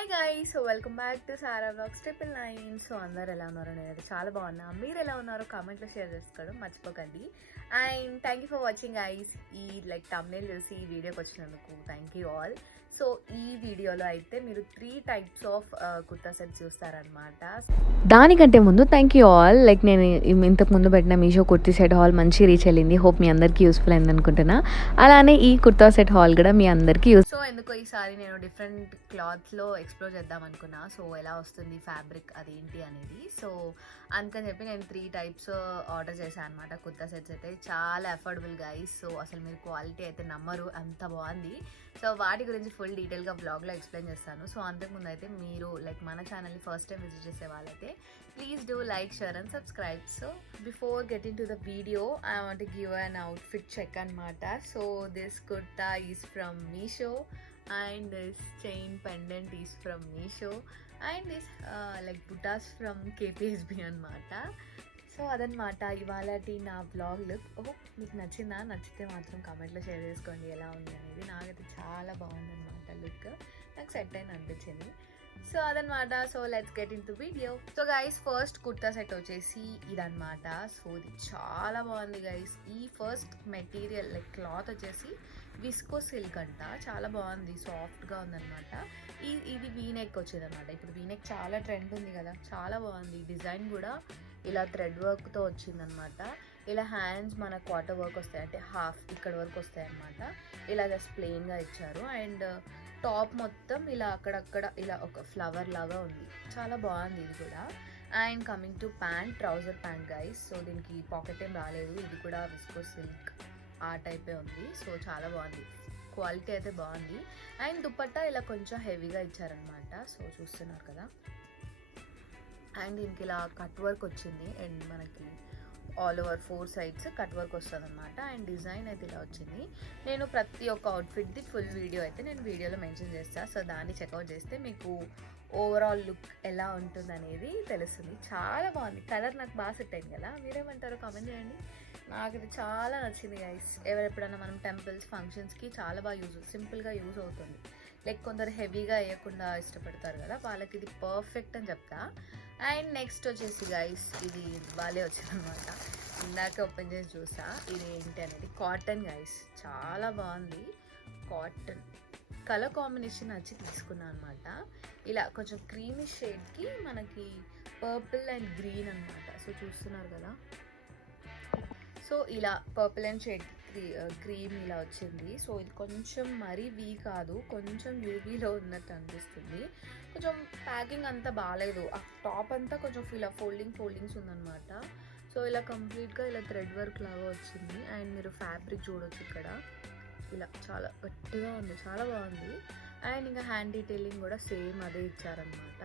Hi guys, so welcome back to Sara vlogs 999. So అందరు ఎలా ఉన్నారో నేనైతే చాలా బాగున్నా. మీరు ఎలా ఉన్నారో కామెంట్లో షేర్ చేసుకోవడం మర్చిపోకండి. And thank you for watching guys. ఈ థంబ్నెయిల్ చూసి ఈ వీడియోకి వచ్చినందుకు థ్యాంక్ యూ ఆల్. సో ఈ వీడియోలో అయితే మీరు 3 టైప్స్ ఆఫ్ కుర్తా సెట్స్ చూస్తారనమాట. దానికంటే ముందు థ్యాంక్ యూ ఆల్. నేను ఇంతకు ముందు పెట్టిన మీషో కుర్తీ సెట్ హాల్ మంచి రీచ్ వెళ్ళింది. హోప్ మీ అందరికీ యూస్ఫుల్ అయింది అనుకుంటున్నా. అలానే ఈ కుర్తా సెట్ హాల్ కూడా మీ అందరికీ సో ఎందుకో ఈసారి నేను డిఫరెంట్ క్లాత్లో ఎక్స్ప్లోర్ చేద్దాం అనుకున్నా. సో ఎలా వస్తుంది ఫ్యాబ్రిక్ అదేంటి అనేది. సో అందుకని చెప్పి నేను 3 టైప్స్ ఆర్డర్ చేశాను అనమాట. కుర్తా సెట్స్ అయితే చాలా అఫోర్డబుల్ గైస్. సో అసలు మీరు క్వాలిటీ అయితే నమ్మరు, అంత బాగుంది. సో వాటి గురించి ఫుల్ డీటెయిల్గా బ్లాగ్లో ఎక్స్ప్లెయిన్ చేస్తాను. సో అంతకుముందు అయితే మీరు మన ఛానల్ని ఫస్ట్ టైం విజిట్ చేసే వాళ్ళైతే please do like, share and subscribe. So before getting to the video I want give an outfit check అనమాట. So this kurta is from Meesho and this chain pendant is from Meesho and this buttas from KPSB అనమాట. So అదనమాట ఇవాళటి నా vlog look. మీకు నచ్చిందా? నచ్చితే మాత్రం కామెంట్లో share చేసుకోండి ఎలా ఉంది అనేది. నాకైతే చాలా బాగుందన్నమాట లుక్, నాకు సెట్ అయిన అనిపించింది. సో అదనమాట. So let's get in to video. So guys first kurta set వచ్చేసి ఇదనమాట. సో ఇది చాలా బాగుంది గైస్. ఈ ఫస్ట్ మెటీరియల్ క్లాత్ వచ్చేసి విస్కో సిల్క్ అంట, చాలా బాగుంది, సాఫ్ట్గా ఉందన్నమాట. ఇది వీనెక్ వచ్చేది అనమాట. ఇప్పుడు వీనెక్ చాలా ట్రెండ్ ఉంది కదా, చాలా బాగుంది. డిజైన్ కూడా ఇలా థ్రెడ్ వర్క్తో వచ్చిందనమాట. ఇలా హ్యాండ్స్ మన క్వార్టర్ వర్క్ వస్తాయి, అంటే హాఫ్ ఇక్కడ వరకు వస్తాయి అనమాట. ఇలా జస్ట్ ప్లెయిన్గా ఇచ్చారు. అండ్ టాప్ మొత్తం ఇలా అక్కడక్కడ ఇలా ఒక ఫ్లవర్ లాగా ఉంది, చాలా బాగుంది ఇది కూడా. And coming to pant, trouser pant guys. So దీనికి పాకెట్ ఏం రాలేదు, ఇది కూడా విస్కో సిల్క్ ఆ టైపే ఉంది. సో చాలా బాగుంది, క్వాలిటీ అయితే బాగుంది. అండ్ దుపట్టా ఇలా కొంచెం హెవీగా ఇచ్చారనమాట. సో చూస్తున్నారు కదా. అండ్ దీనికి ఇలా కట్ వర్క్ వచ్చింది. అండ్ మనకి all over 4 sides cut work వస్తుంది అనమాట. అండ్ డిజైన్ అయితే ఇలా వచ్చింది. నేను ప్రతి ఒక్క అవుట్ఫిట్ది ఫుల్ వీడియో అయితే నేను వీడియోలో మెన్షన్ చేస్తాను. సో దాన్ని చెక్అవుట్ చేస్తే మీకు ఓవరాల్ లుక్ ఎలా ఉంటుంది అనేది తెలుస్తుంది. చాలా బాగుంది, కలర్ నాకు బాగా సెట్ అయింది కదా. మీరేమంటారో కామెంట్ చేయండి. నాకైతే చాలా నచ్చింది గైస్. ఎప్పుడైనా మనం టెంపుల్స్ ఫంక్షన్స్కి చాలా బాగా సింపుల్గా యూజ్ అవుతుంది. కొందరు హెవీగా వేయకుండా ఇష్టపడతారు కదా, వాళ్ళకి ఇది పర్ఫెక్ట్ అని చెప్తా. అండ్ నెక్స్ట్ వచ్చేసి గైస్ ఇది బాలే వచ్చింది అనమాట. ఇందాక ఓపెన్ చేసి చూసా ఇది ఏంటి అనేది. కాటన్ గైస్, చాలా బాగుంది. కాటన్ కలర్ కాంబినేషన్ నచ్చి తీసుకున్నాను అనమాట. ఇలా కొంచెం క్రీమీ షేడ్కి మనకి పర్పుల్ అండ్ గ్రీన్ అనమాట. సో చూస్తున్నారు కదా. సో ఇలా పర్పుల్ అండ్ షేడ్ క్రీమ్ ఇలా వచ్చింది. సో ఇది కొంచెం మరీ వీ కాదు, కొంచెం యూవీలో ఉన్నట్టు అనిపిస్తుంది. కొంచెం ప్యాకింగ్ అంతా బాగాలేదు. ఆ టాప్ అంతా కొంచెం ఇలా ఫోల్డింగ్స్ ఉందన్నమాట. సో ఇలా కంప్లీట్గా ఇలా థ్రెడ్ వర్క్ లాగా వచ్చింది. అండ్ మీరు ఫ్యాబ్రిక్ చూడొచ్చు ఇక్కడ, ఇలా చాలా గట్టిగా ఉంది, చాలా బాగుంది. అండ్ ఇంకా హ్యాండ్ డీటెయిలింగ్ కూడా సేమ్ అదే ఇచ్చారనమాట.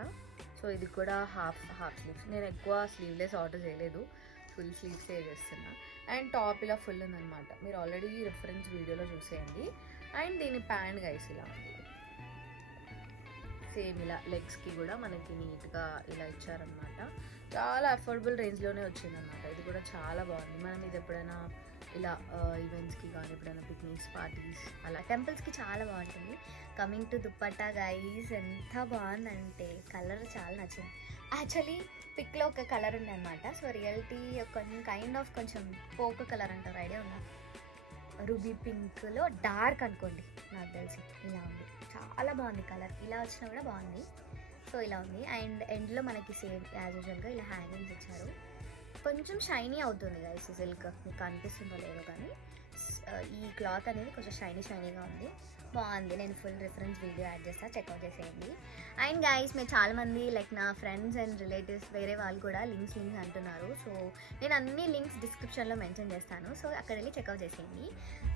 సో ఇది కూడా హాఫ్ స్లీవ్స్. నేను ఎక్కువ స్లీవ్లెస్ ఆర్డర్ చేయలేదు, ఫుల్ స్లీవ్స్ చేస్తున్నా. అండ్ టాప్ ఇలా ఫుల్ ఉందన్నమాట, మీరు ఆల్రెడీ రిఫరెన్స్ వీడియోలో చూసేయండి. అండ్ దీని ప్యాంట్ గైస్ ఇలా ఉంది, సేమ్ ఇలా లెగ్స్కి కూడా మనకి నీట్గా ఇలా ఇచ్చారనమాట. చాలా అఫోర్డబుల్ రేంజ్లోనే వచ్చిందనమాట. ఇది కూడా చాలా బాగుంది. మనం ఇది ఎప్పుడైనా ఇలా ఈవెంట్స్కి కానీ ఎప్పుడైనా పిక్నిక్స్, పార్టీస్, అలా టెంపుల్స్కి చాలా బాగుంటుంది. కమింగ్ టు దుపట్టా గైస్, ఎంత బాగుందంటే కలర్ చాలా నచ్చింది. యాక్చువల్లీ పిక్లో ఒక కలర్ ఉందన్నమాట. సో రియాలిటీ కొంచెం పోక కలర్ అంటారు, ఐడియా ఉందా? రూబీ పింక్లో డార్క్ అనుకోండి, నాకు తెలిసి ఇలా ఉంది. చాలా బాగుంది కలర్, ఇలా వచ్చినా కూడా బాగుంది. సో ఇలా ఉంది. అండ్ ఎండ్లో మనకి సేమ్ యాజ్ యూజువల్గా ఇలా హ్యాంగింగ్స్ ఇచ్చారు. కొంచెం షైనీ అవుతుంది గైస్ సిల్క్, మీకు అనిపిస్తుందో లేదో కానీ ఈ క్లాత్ అనేది కొంచెం షైనీగా ఉంది, బాగుంది. నేను ఫుల్ రిఫరెన్స్ వీడియో యాడ్ చేస్తాను, చెక్అవుట్ చేసేయండి. అండ్ గైస్ మీరు చాలామంది నా ఫ్రెండ్స్ అండ్ రిలేటివ్స్ వేరే వాళ్ళు కూడా లింక్స్ అంటున్నారు. సో నేను అన్ని లింక్స్ డిస్క్రిప్షన్లో మెన్షన్ చేస్తాను, సో అక్కడ వెళ్ళి చెక్అవుట్ చేసేయండి.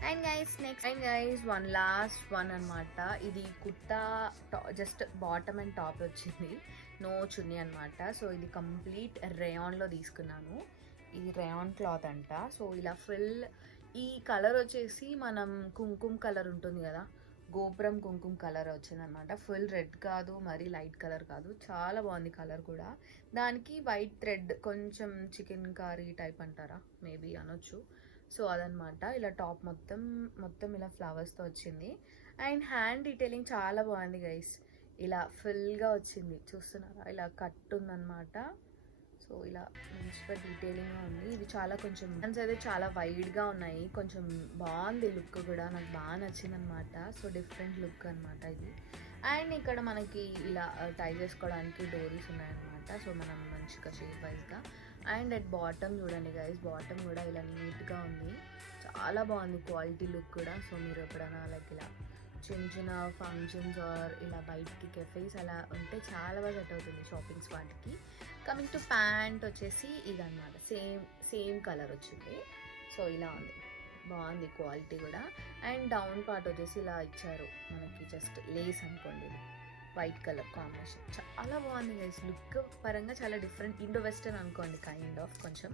And guys next one last one అనమాట. ఇది kurta just bottom and top వచ్చింది, నో చున్నీ అనమాట. సో ఇది కంప్లీట్ రేయాన్లో తీసుకున్నాను. ఇది రేయాన్ క్లాత్ అంట. సో ఇలా ఫుల్ ఈ కలర్ వచ్చేసి మనం కుంకుమ కలర్ ఉంటుంది కదా, గోపురం కుంకుమ కలర్ వచ్చిందనమాట. ఫుల్ రెడ్ కాదు, మరీ లైట్ కలర్ కాదు, చాలా బాగుంది కలర్ కూడా. దానికి వైట్ థ్రెడ్, కొంచెం చికెన్ కర్రీ టైప్ అంటారా మేబీ అనొచ్చు. సో అదనమాట. ఇలా టాప్ మొత్తం ఇలా ఫ్లవర్స్తో వచ్చింది. అండ్ హ్యాండ్ డీటెయిలింగ్ చాలా బాగుంది గైస్. ఇలా ఫుల్గా వచ్చింది చూస్తున్నారా, ఇలా కట్ ఉందన్నమాట. సో ఇలా మంచిగా డీటెయిలింగ్గా ఉంది. ఇది చాలా కొంచెం హ్యాండ్స్ అయితే చాలా వైడ్గా ఉన్నాయి, కొంచెం బాగుంది లుక్ కూడా, నాకు బాగా నచ్చింది అనమాట. సో డిఫరెంట్ లుక్ అనమాట ఇది. అండ్ ఇక్కడ మనకి ఇలా టై చేసుకోవడానికి డోరీస్ ఉన్నాయన్నమాట. సో మనం మంచిగా షేప్ వైజ్గా. అండ్ అట్ బాటమ్ చూడండి గైస్, బాటమ్ కూడా ఇలా నీట్గా ఉంది, చాలా బాగుంది క్వాలిటీ లుక్ కూడా. సో మీరు ఎప్పుడైనా లైక్ ఇలా చిన్న చిన్న ఫంక్షన్స్ ఆర్ ఇలా బయటికి కెఫేస్ అలా ఉంటే చాలా బాగా సెట్ అవుతుంది షాపింగ్స్ వాటికి. కమింగ్ టు ప్యాంట్ వచ్చేసి ఇదన్నమాట, సేమ్ కలర్ వచ్చింది. సో ఇలా ఉంది, బాగుంది క్వాలిటీ కూడా. అండ్ డౌన్ పార్ట్ వచ్చేసి ఇలా ఇచ్చారు మనకి, జస్ట్ లేస్ అనుకోండి, ఇది వైట్ కలర్ కాంబినేషన్, చాలా బాగుంది గైస్. లుక్ పరంగా చాలా డిఫరెంట్, ఇండో వెస్టర్న్ అనుకోండి కైండ్ ఆఫ్, కొంచెం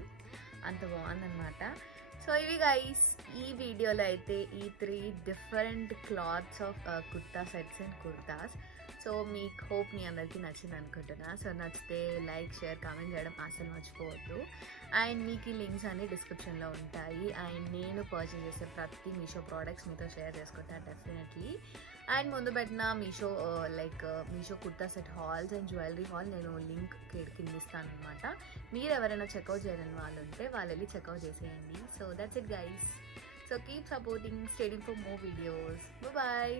అంత బాగుందన్నమాట. సో ఇవి గైస్, ఈ వీడియోలో అయితే ఈ 3 different clothes of kurta sets and kurtas. So మీకు హోప్ మీ అందరికీ నచ్చింది అనుకుంటున్నా. సో నచ్చితే లైక్, షేర్, కామెంట్ చేయడం అసలు మర్చిపోవద్దు. అండ్ మీకు ఈ లింక్స్ అన్ని డిస్క్రిప్షన్లో ఉంటాయి. అండ్ నేను పర్చేస్ చేసే ప్రతి మీషో ప్రోడక్ట్స్ మీతో షేర్ చేసుకుంటాను డెఫినెట్లీ. అండ్ ముందు పెట్టిన Meesho Meesho kurta set halls and jewellery hall నేను లింక్ కింద ఇస్తాను అనమాట. మీరు ఎవరైనా చెక్అవుట్ చేయని వాళ్ళు ఉంటే వాళ్ళు వెళ్ళి చెక్అవుట్ చేసేయండి. So that's it guys. So keep supporting, staying for more videos. Bye.